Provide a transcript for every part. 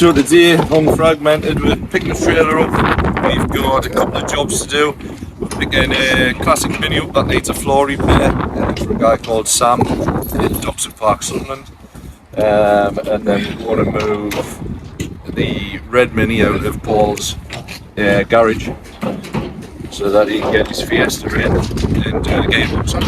So today on Fragmented we're picking the trailer up. We've got a couple of jobs to do. We're picking a classic mini up that needs a floor repair for a guy called Sam in Dobson Park, Sunderland. And then we want to move the red mini out of Paul's garage so that he can get his Fiesta in and get him up on.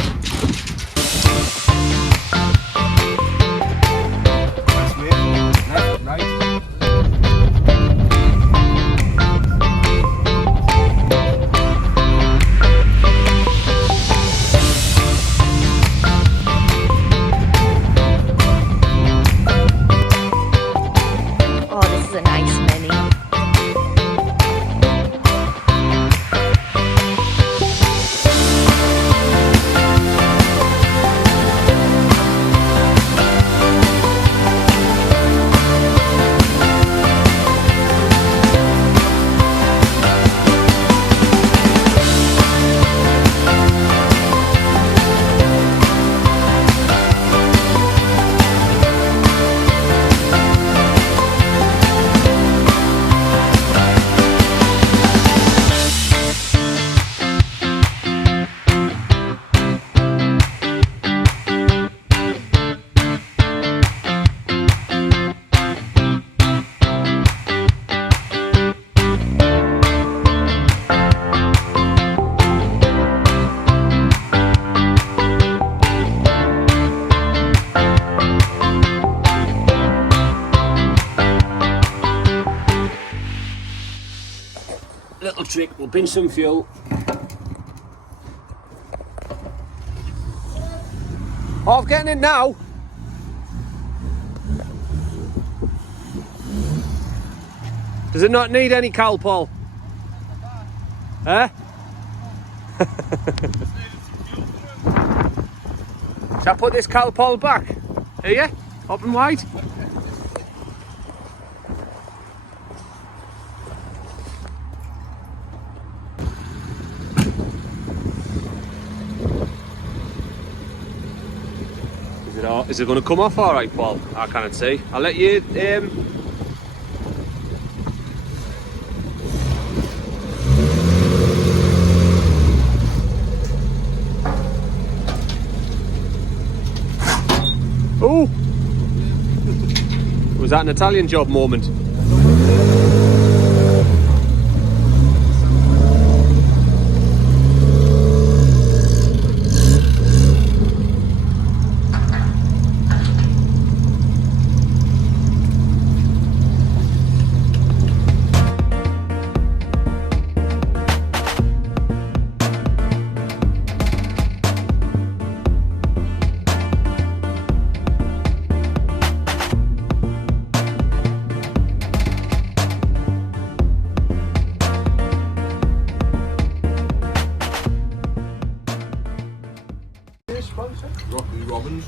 Little trick, we'll bin some fuel. Oh, I'm getting it now. Does it not need any coal, Paul? Huh? Shall I put this coal pole back? Here, up and wide. Is it going to come off all right, Paul? I can't see. I'll let you. Oh! Was that an Italian job moment? Robins.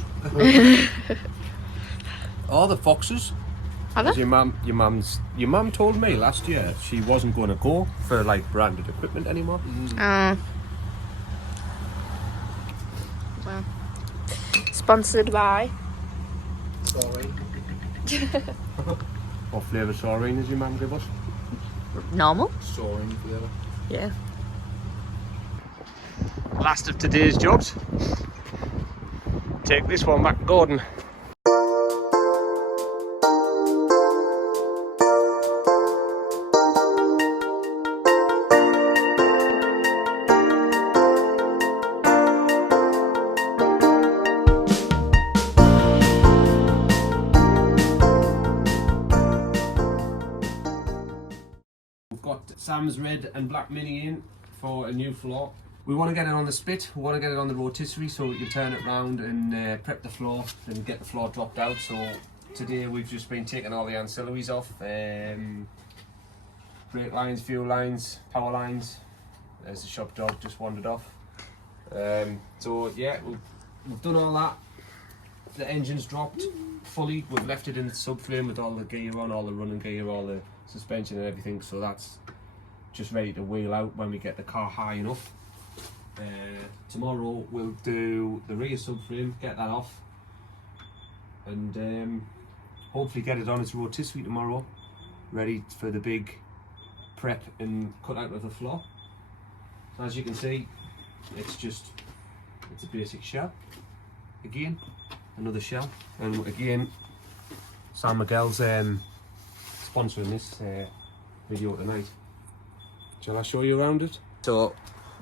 All the foxes. Your mum told me last year she wasn't going to go for like branded equipment anymore. Well, sponsored by. What flavour saurine does your mum give us? Normal. Soaring flavour. Yeah. Last of today's jobs. Take this one back to Gordon. We've got Sam's red and black mini in for a new floor. We want to get it on the spit, we want to get it on the rotisserie so we can turn it round and prep the floor and get the floor dropped out. So today we've just been taking all the ancillaries off, brake lines, fuel lines, power lines. There's the shop dog just wandered off. So yeah, we've done all that. The engine's dropped fully, we've left it in the subframe with all the gear on, all the running gear, all the suspension and everything, so that's just ready to wheel out when we get the car high enough. Tomorrow we'll do the rear subframe, get that off, and hopefully get it on its rotisserie tomorrow, ready for the big prep and cut out of the floor. So as you can see, it's a basic shell. Again, another shell, and again, San Miguel's sponsoring this video tonight. Shall I show you around it? So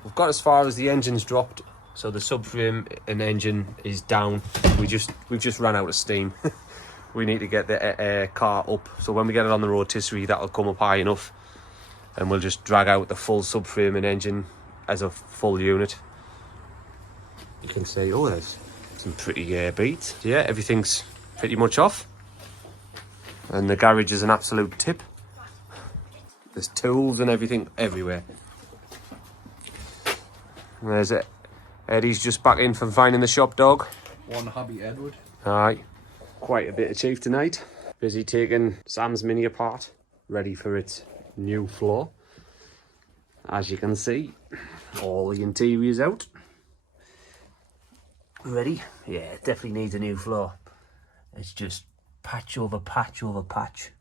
we've got as far as the engine's dropped, so the subframe and engine is down. We've just ran out of steam. We need to get the car up, so when we get it on the rotisserie, that'll come up high enough, and we'll just drag out the full subframe and engine as a full unit. You can see, oh, there's some pretty beats. Yeah, everything's pretty much off, and the garage is an absolute tip. There's tools and everything everywhere. There's it. Eddie's just back in from finding the shop dog. One happy Edward. Aye, quite a bit achieved tonight. Busy taking Sam's Mini apart, ready for its new floor. As you can see, all the interior's out. Ready? Yeah, it definitely needs a new floor. It's just patch over patch over patch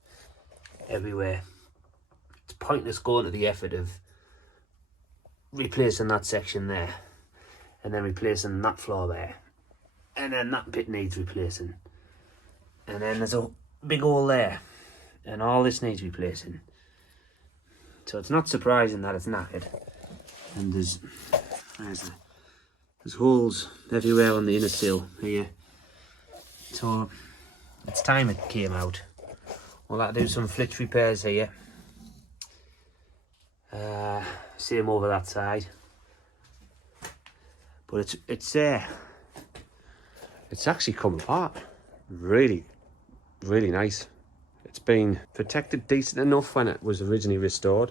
everywhere. It's pointless going to the effort of replacing that section there, and then replacing that floor there, and then that bit needs replacing, and then there's a big hole there, and all this needs replacing. So it's not surprising that it's knackered. And there's holes everywhere on the inner sill here. So it's time it came out. We'll have to do some flitch repairs here. Same over that side. But it's actually come apart. Really, really nice. It's been protected decent enough when it was originally restored.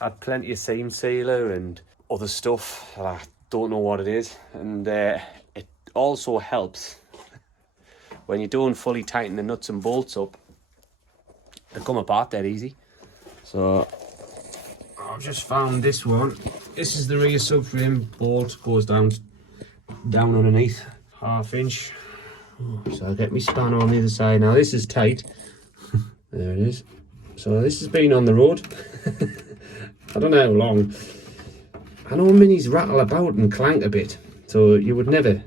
Had plenty of seam sealer and other stuff that I don't know what it is, and it also helps when you don't fully tighten the nuts and bolts up. They come apart dead easy. So I've just found this one. This is the rear subframe bolt, goes down underneath, 1/2 inch. So I'll get my spanner on the other side. Now this is tight. There it is. So this has been on the road. I don't know how long. I know minis rattle about and clank a bit, so you would never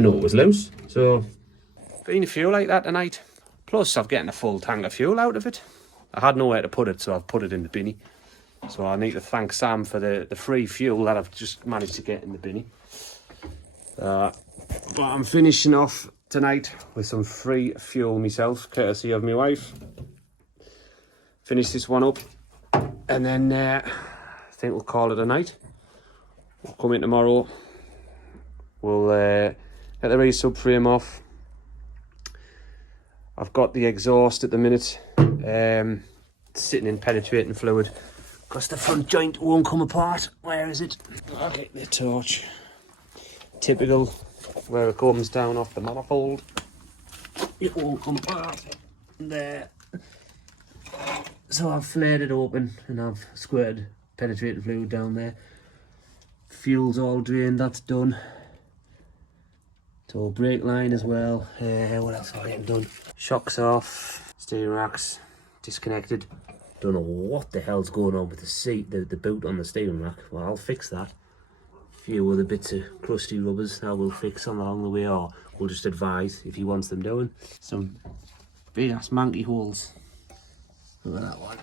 know it was loose. So been a fuel like that tonight. Plus I've getting a full tank of fuel out of it. I had nowhere to put it, so I've put it in the binny. So I need to thank Sam for the free fuel that I've just managed to get in the binny. But I'm finishing off tonight with some free fuel myself, courtesy of my wife. Finish this one up, and then I think we'll call it a night. We'll come in tomorrow. We'll get the rear subframe off. I've got the exhaust at the minute sitting in penetrating fluid because the front joint won't come apart. Where is it? I'll get the torch. Typical, where it comes down off the manifold, it won't come apart. There. So I've flared it open and I've squirted penetrating fluid down there. Fuel's all drained, that's done. So brake line as well. What else am I getting done? Shocks off, steering racks disconnected. Don't know what the hell's going on with the seat, the boot on the steering rack. Well, I'll fix that. A few other bits of crusty rubbers that we'll fix on along the way, or we'll just advise if he wants them doing. Some big ass manky holes. Look at that one.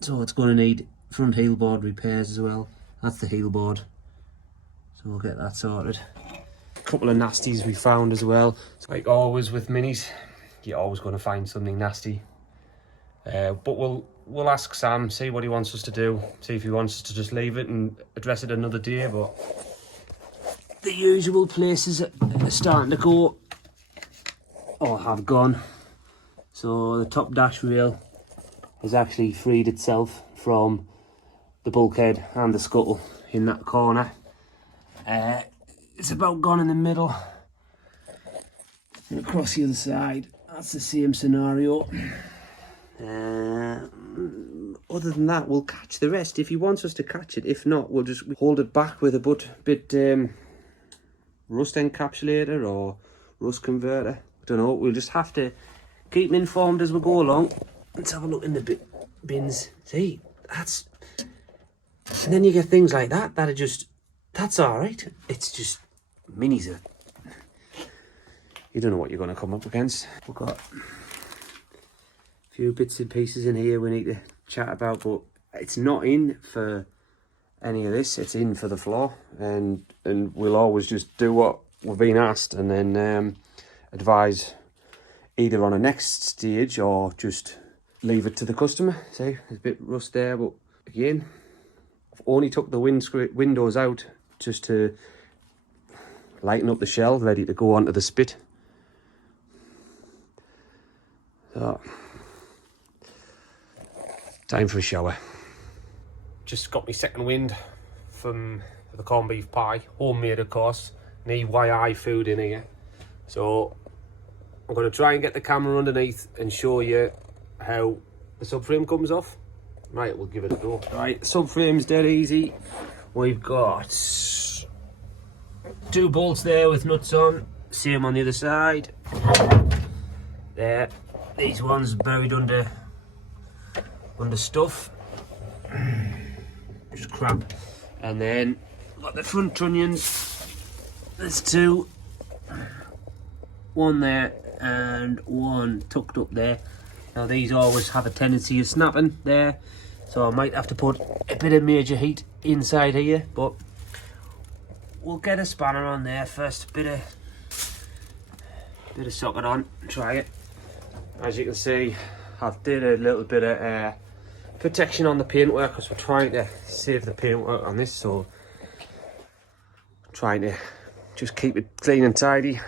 So it's going to need front heel board repairs as well. That's the heel board. So we'll get that sorted. A couple of nasties we found as well. Like always with minis, you're always going to find something nasty. But we'll ask Sam, see what he wants us to do, see if he wants us to just leave it and address it another day. But the usual places are starting to go, or have gone. So the top dash rail has actually freed itself from the bulkhead and the scuttle in that corner. It's about gone in the middle, and across the other side that's the same scenario. Other than that, we'll catch the rest if he wants us to catch it. If not, we'll just hold it back with a bit rust encapsulator or rust converter. I don't know, we'll just have to keep him informed as we go along. let's have a look in the bins. See, that's... And then you get things like that are just... That's alright. It's just... Minis are... You don't know what you're going to come up against. We've got a few bits and pieces in here we need to chat about, but it's not in for any of this. It's in for the floor, and we'll always just do what we've been asked, and then advise either on a next stage or just leave it to the customer. See, there's a bit of rust there, but again, I've only took the windows out just to lighten up the shell, ready to go onto the spit. So, time for a shower. Just got my second wind from the corned beef pie, homemade of course. Need YI food in here. So I'm going to try and get the camera underneath and show you how the subframe comes off. Right, we'll give it a go. Right, subframe's dead easy. We've got 2 bolts there with nuts on. Same on the other side. There. These ones buried under stuff. Just crap. And then got the front trunnions. There's 2. One there and one tucked up there. Now these always have a tendency of snapping there, so I might have to put a bit of major heat inside here, but we'll get a spanner on there first. Bit of socket on, try it. As you can see, I've did a little bit of protection on the paintwork because we're trying to save the paintwork on this, so I'm trying to just keep it clean and tidy.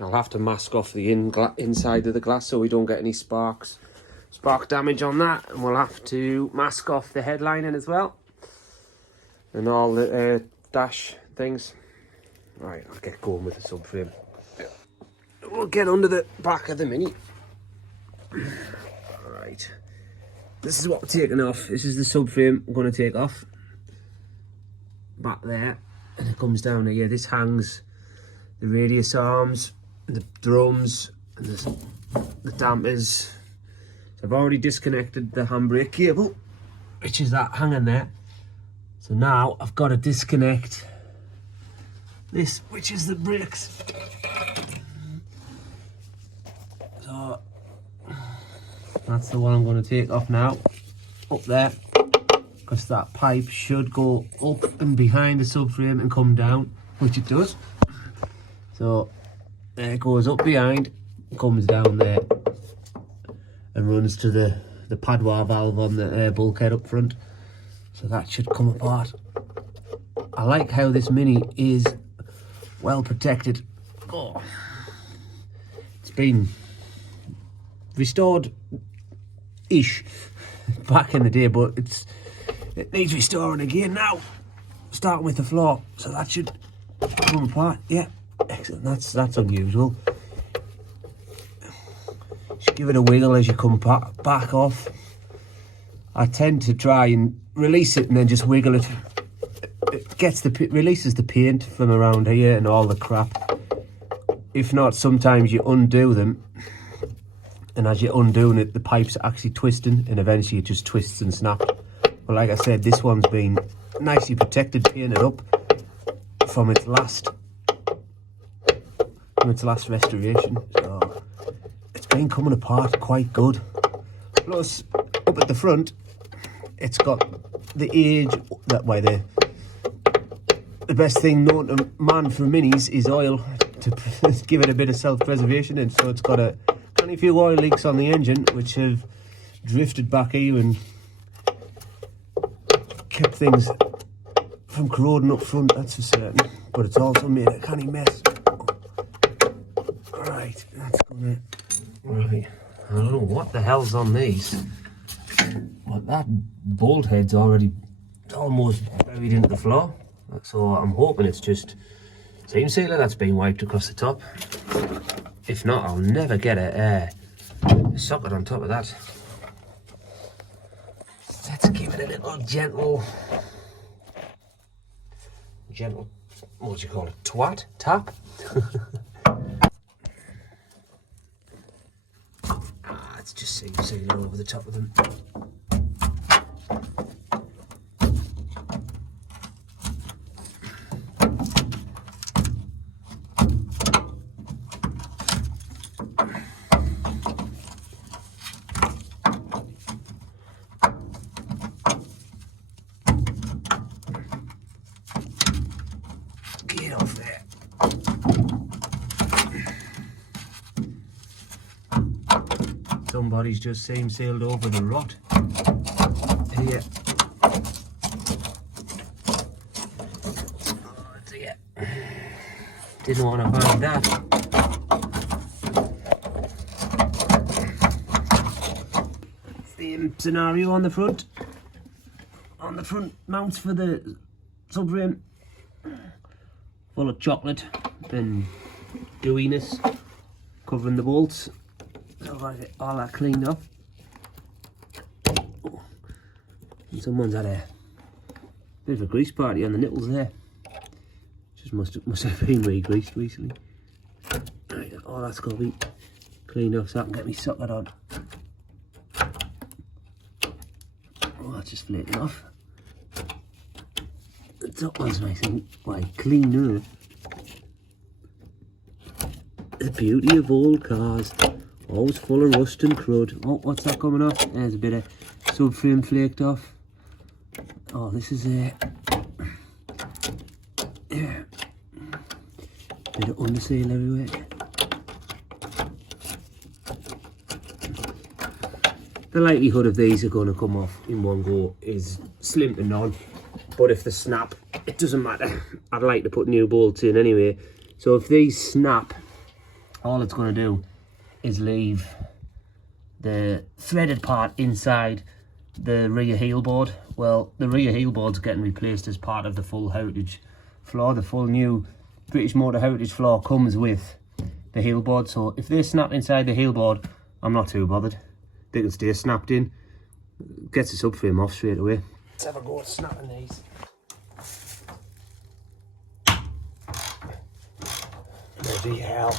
I'll have to mask off the inside of the glass so we don't get any spark damage on that, and we'll have to mask off the headlining as well and all the dash things. Right, I'll get going with the subframe. We'll get under the back of the Mini. Alright, this is what we're taking off. This is the subframe I'm going to take off. Back there, and it comes down here. This hangs the radius arms, the drums, and the dampers. So I've already disconnected the handbrake cable, which is that hanging there. So now I've got to disconnect this, which is the brakes. So that's the one I'm going to take off now, up there, because that pipe should go up and behind the subframe and come down, which it does. So there it goes up behind, comes down there and runs to the padwa valve on the air bulkhead up front. So that should come apart. I like how this Mini is well protected. Oh, it's been restored-ish back in the day, but it needs restoring again now. Starting with the floor, so that should come apart. Yeah, excellent. That's unusual. Just give it a wiggle as you come back off. I tend to try and release it and then just wiggle it. It releases the paint from around here and all the crap. If not, sometimes you undo them, and as you're undoing it, the pipe's actually twisting, and eventually it just twists and snaps. But like I said, this one's been nicely protected, painted up from its last restoration. So it's been coming apart quite good. Plus, up at the front, it's got the age that way there. The best thing known to man for minis is oil, to give it a bit of self-preservation, and so it's got a few oil leaks on the engine which have drifted back here and kept things from corroding up front, that's for certain. But it's also made a canny mess. Right, that's gonna... Right, I don't know what the hell's on these, but that bolt head's already almost buried into the floor. So I'm hoping it's just seam sealer that's been wiped across the top. If not, I'll never get a socket on top of that. Let's give it a little gentle, what do you call it, tap? It's just seal it over the top of them. Get off there. Somebody's just seam sealed over the rot. Here. Oh dear. Didn't want to find that. Same scenario on the front. On the front mounts for the subframe. Full of chocolate and dewiness covering the bolts. So I've got to get all that cleaned up. Oh. And someone's had a bit of a grease party on the nipples there. Just must have been re-greased recently. Right, all that's got to be cleaned up so I can get me socket on. Oh, that's just flaking off. The top one's nice and quite clean now. The beauty of old cars. Always full of rust and crud. Oh, what's that coming off? There's a bit of subframe flaked off. Oh, this is a bit of undersail everywhere. The likelihood of these are going to come off in one go is slim to none. But if they snap, it doesn't matter. I'd like to put new bolts in anyway. So if these snap, all it's going to do is leave the threaded part inside the rear heel board. Well, the rear heel board's getting replaced as part of the full heritage floor. The full new British Motor heritage floor comes with the heel board. So if they snap inside the heel board, I'm not too bothered. They can stay snapped in. Gets the subframe off straight away. Let's have a go at snapping these. Bloody hell.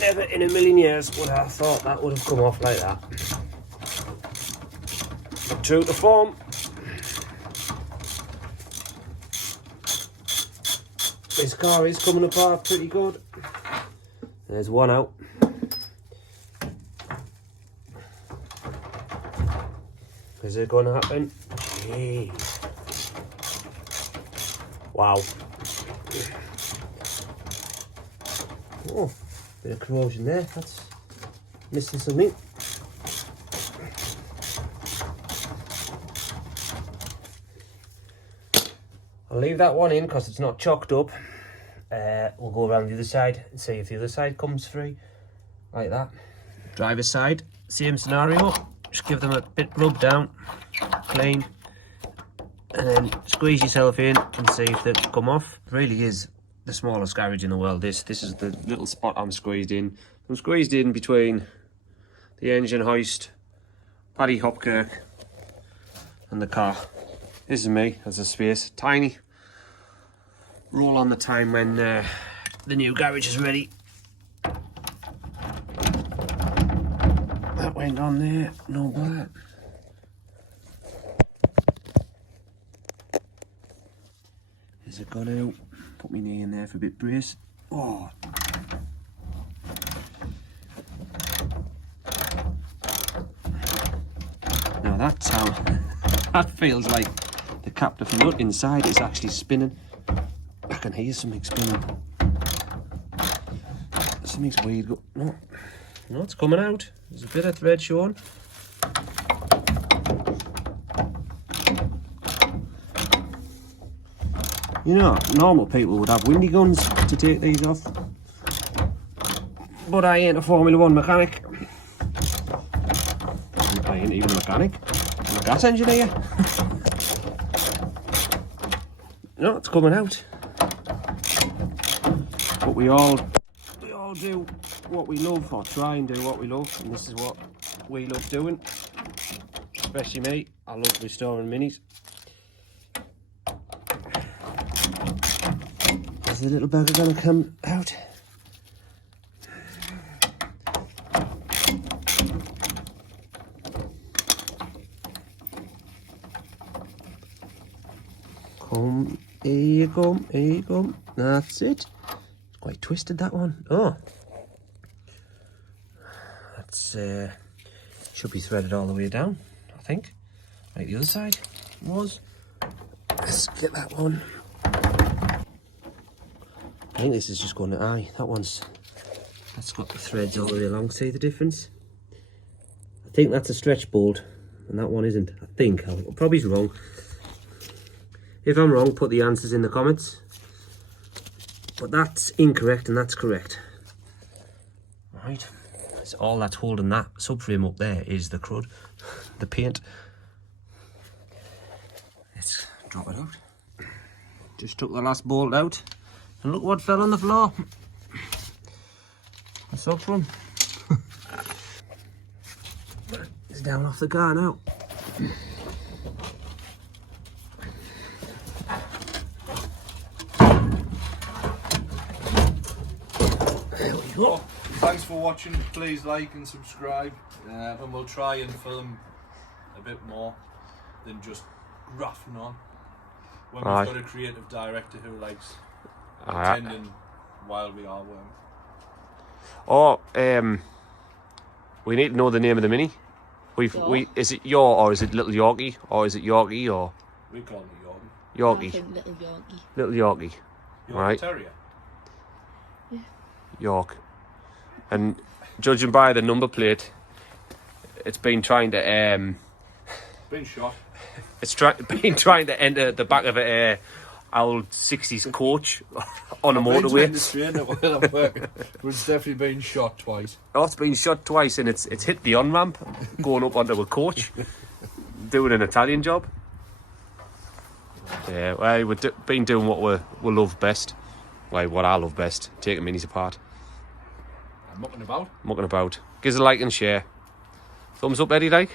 Never in a million years would I have thought that would have come off like that. But true to form. This car is coming apart pretty good. There's one out. Is it going to happen? Jeez. Wow. Oh, bit of corrosion there. That's missing something. I'll leave that one in because it's not chocked up. We'll go around the other side and see if the other side comes free. Like that. Driver's side, same scenario. Just give them a bit rub down, clean, and then squeeze yourself in and see if they come off. It really is the smallest garage in the world. This is the little spot I'm squeezed in. I'm squeezed in between the engine hoist, Paddy Hopkirk, and the car. This is me. There's a space, tiny. Roll on the time when the new garage is ready. That went on there, no bother. Has it got out? Put my knee in there for a bit brace. Oh. Now that sound, that feels like the captive nut inside is actually spinning. I can hear something spinning. Something's weird. No, it's coming out. There's a bit of thread showing. You know, normal people would have windy guns to take these off. But I ain't a Formula 1 mechanic. I ain't even a mechanic. I'm a gas engineer. No, it's coming out. But we all do what we love, or try and do what we love, and this is what we love doing. Especially me. I love restoring minis. Is the little bugger gonna come out? Come, here you come, here you come. That's it. It's quite twisted, that one. Oh. That's, should be threaded all the way down, I think. Like the other side was. Let's get that one. I think this is just going to eye. That's got the threads all the way along. See the difference? I think that's a stretch bolt, and that one isn't. I think. I'll probably wrong. If I'm wrong, put the answers in the comments. But that's incorrect, and that's correct. Right. So all that's holding that subframe up there is the crud, the paint. Let's drop it out. Just took the last bolt out. And look what fell on the floor. The subframe. It's down off the car now. There we go. Thanks for watching. Please like and subscribe, and we'll try and film a bit more than just roughing on. When we've got a creative director who likes attending while we are working. Oh, we need to know the name of the Mini. Is it your, or is it Little Yorkie, or is it Yorkie, or? We call it Yorkie. I think Little Yorkie. Little Yorkie. Yorkie Right. Terrier. Yeah. York. And judging by the number plate, it's been trying to Been shot. it's been trying to enter the back of a old 60s coach on a motorway. It's definitely been shot twice. Oh, it's been shot twice, and it's hit the on-ramp going up onto a coach, doing an Italian job. Yeah, well, we've been doing what we love best. Well, what I love best, taking minis apart. I'm mucking about. Mucking about. Give us a like and share. Thumbs up, Eddie, like.